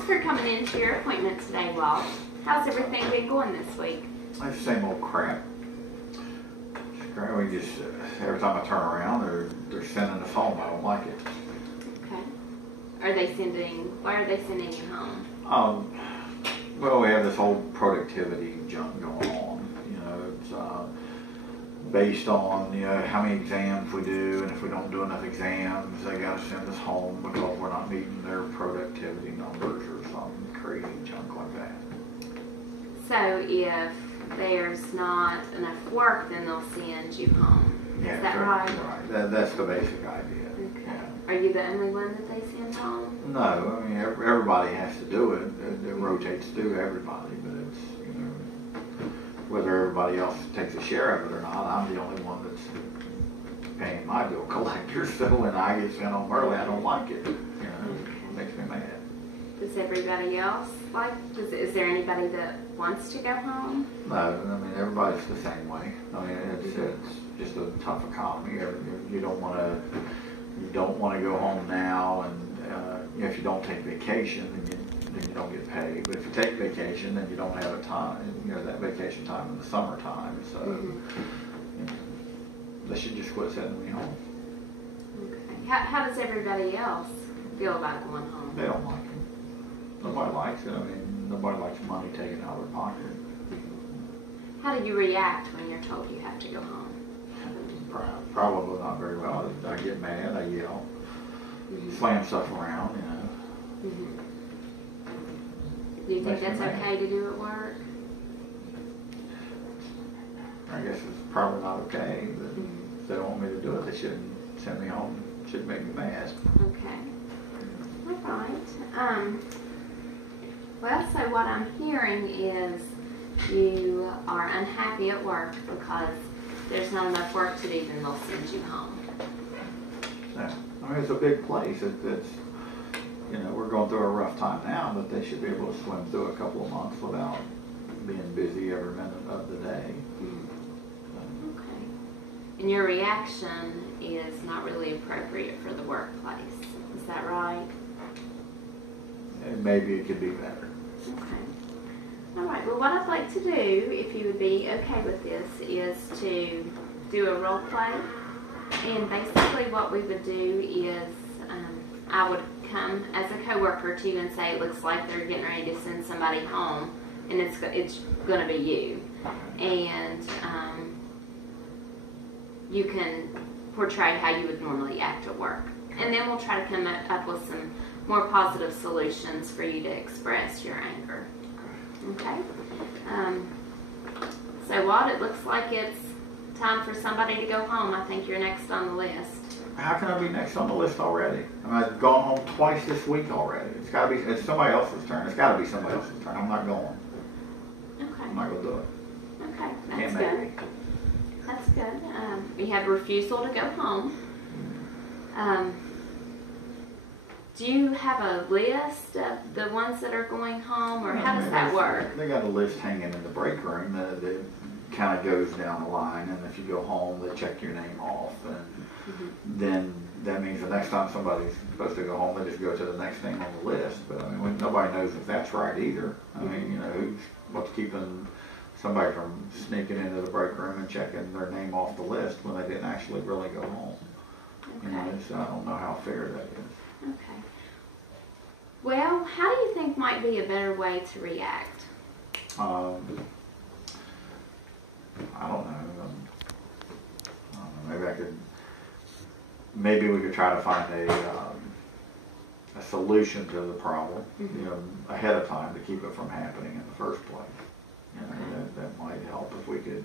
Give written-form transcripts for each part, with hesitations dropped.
Thanks for coming into your appointment today, Walt. How's everything been going this week? That's the same old crap. We just, every time I turn around, they're sending us home. I don't like it. Okay. Why are they sending you home? Well, we have this whole productivity junk going on. It's based on, how many exams we do, and if we don't do enough exams, they got to send us home because we're not meeting their productivity numbers or some crazy junk like that. So if there's not enough work, then they'll send you home. Is that right? Right. That's the basic idea. Okay. Yeah. Are you the only one that they send home? No, I mean everybody has to do it. It rotates through everybody, but it's whether everybody else takes a share of it or not. I'm the only one that's paying my bill collector. So when I get sent home early, I don't like it. It makes me mad. Does everybody else is there anybody that wants to go home? No, I mean everybody's the same way. I mean it's just a tough economy. You don't want to go home now, and if you don't take vacation, then you don't get paid. But if you take vacation, then you don't have a time, that vacation time in the summertime. So they should just quit sending me home. Okay. How does everybody else feel about going home? They don't like it. Nobody likes it. I mean, nobody likes money taken out of their pocket. How do you react when you're told you have to go home? Probably not very well. I get mad. I yell, slam stuff around. Do you think that's okay to do at work? I guess it's probably not okay, but if they don't want me to do it, they shouldn't send me home. It shouldn't make me mad. Okay. All right. Well, so what I'm hearing is you are unhappy at work because there's not enough work to do, then they'll send you home. Yeah. I mean, it's a big place. We're going through a rough time now, but they should be able to swim through a couple of months without being busy every minute of the day. Okay. And your reaction is not really appropriate for the workplace. Is that right? And maybe it could be better. Okay. All right. Well, what I'd like to do, if you would be okay with this, is to do a role play. And basically what we would do is I would come as a coworker to you and say, it looks like they're getting ready to send somebody home, and it's going to be you. And you can portray how you would normally act at work. And then we'll try to come up with some more positive solutions for you to express your anger. Okay? So Walt, it looks like it's time for somebody to go home. I think you're next on the list. How can I be next on the list already? I mean, I've gone home twice this week already. It's somebody else's turn. It's got to be somebody else's turn. I'm not going. Okay. I'm not going to do it. Okay, that's good. That's good. We have a refusal to go home. Do you have a list of the ones that are going home, or how does that work? They got a list hanging in the break room that kind of goes down the line, and if you go home, they check your name off, and then that means the next time somebody's supposed to go home, they just go to the next name on the list. But I mean, nobody knows if that's right either. I mean, what's keeping somebody from sneaking into the break room and checking their name off the list when they didn't actually really go home? Okay. So I don't know how fair that is. Okay. Well, how do you think might be a better way to react? I don't know. Maybe we could try to find a solution to the problem, ahead of time to keep it from happening in the first place. That might help if we could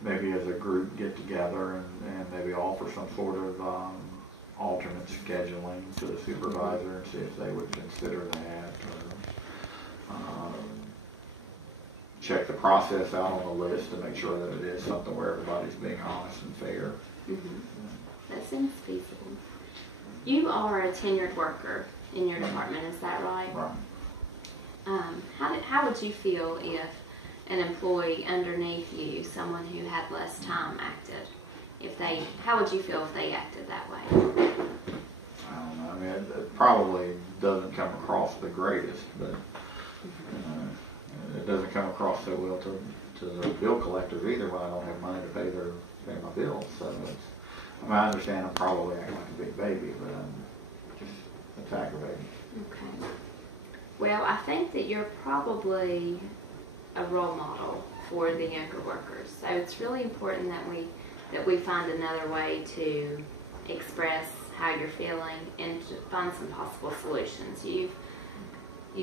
maybe as a group get together and maybe offer some sort of alternate scheduling to the supervisor and see if they would consider that. Check the process out on the list to make sure that it is something where everybody's being honest and fair. That seems feasible. You are a tenured worker in your department, is that right? Right. How would you feel if an employee underneath you, someone who had less time, acted? How would you feel if they acted that way? I don't know. I mean, it probably doesn't come across the greatest, but it doesn't come across so well to the bill collectors either when I don't have money to pay my bills. So I understand I'm probably acting like a big baby, but it's aggravating. Okay. Well, I think that you're probably a role model for the younger workers. So it's really important that we find another way to express how you're feeling and to find some possible solutions. You've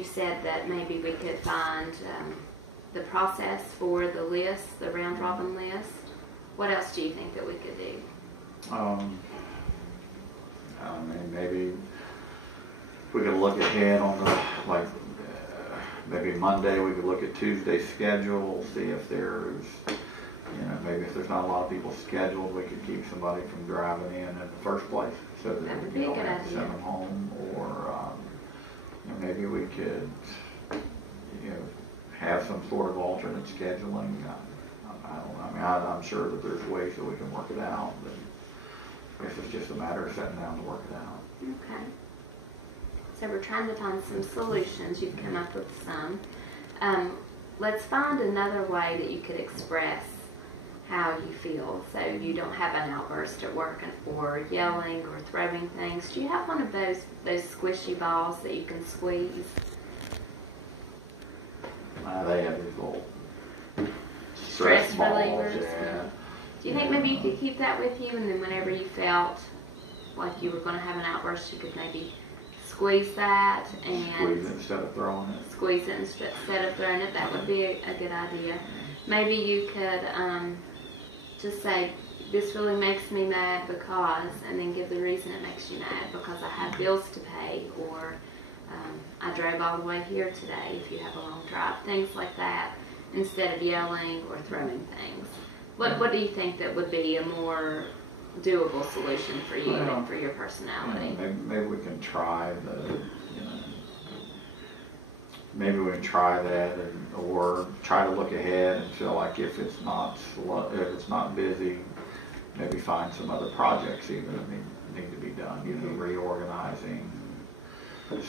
said that maybe we could find the process for the list, the round robin list. What else do you think that we could do? I mean, maybe we could look ahead on the, maybe Monday we could look at Tuesday's schedule, see if there's, maybe if there's not a lot of people scheduled, we could keep somebody from driving in the first place, so that would we be a don't good have to idea. send them home, or maybe we could, have some sort of alternate scheduling. I don't know. I mean, I'm sure that there's ways that we can work it out, but I guess it's just a matter of sitting down to work it out. Okay. So we're trying to find some solutions. You've come up with some. Let's find another way that you could express how you feel, so you don't have an outburst at work or yelling or throwing things. Do you have one of those squishy balls that you can squeeze? They have these little Stress balls, relievers. yeah. Do you think maybe you could keep that with you, and then whenever you felt like you were going to have an outburst, you could maybe squeeze that and Squeeze it instead of throwing it. Squeeze it instead of throwing it? That would be a good idea. Maybe you could just say, this really makes me mad because, and then give the reason it makes you mad, because I have bills to pay, or I drove all the way here today if you have a long drive, things like that, instead of yelling or throwing things. What do you think that would be a more doable solution for you and for your personality? Maybe we can try maybe we can try that, or try to look ahead and feel like if it's not busy, maybe find some other projects even that need to be done. Reorganizing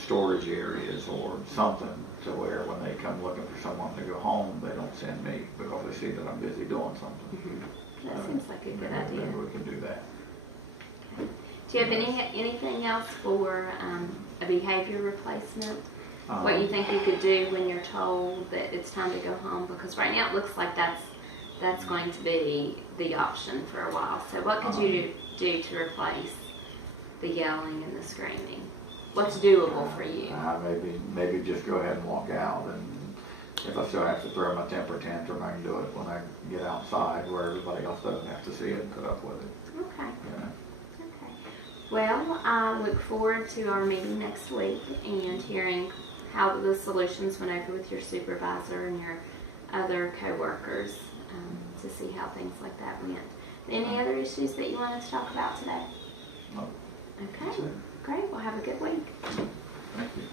storage areas or something, to where when they come looking for someone to go home, they don't send me because they see that I'm busy doing something. Mm-hmm. That seems like a good idea. Maybe we can do that. Okay. Do you have anything else for a behavior replacement? What you think you could do when you're told that it's time to go home? Because right now it looks like that's going to be the option for a while. So what could you do to replace the yelling and the screaming? What's doable for you? Maybe just go ahead and walk out, and if I still have to throw my temper tantrum, I can do it when I get outside where everybody else doesn't have to see it and put up with it. Okay. Okay. Well, I look forward to our meeting next week and hearing how the solutions went over with your supervisor and your other co-workers, to see how things like that went. Any other issues that you wanted to talk about today? No. Okay. Great. Well, have a good week. Thank you.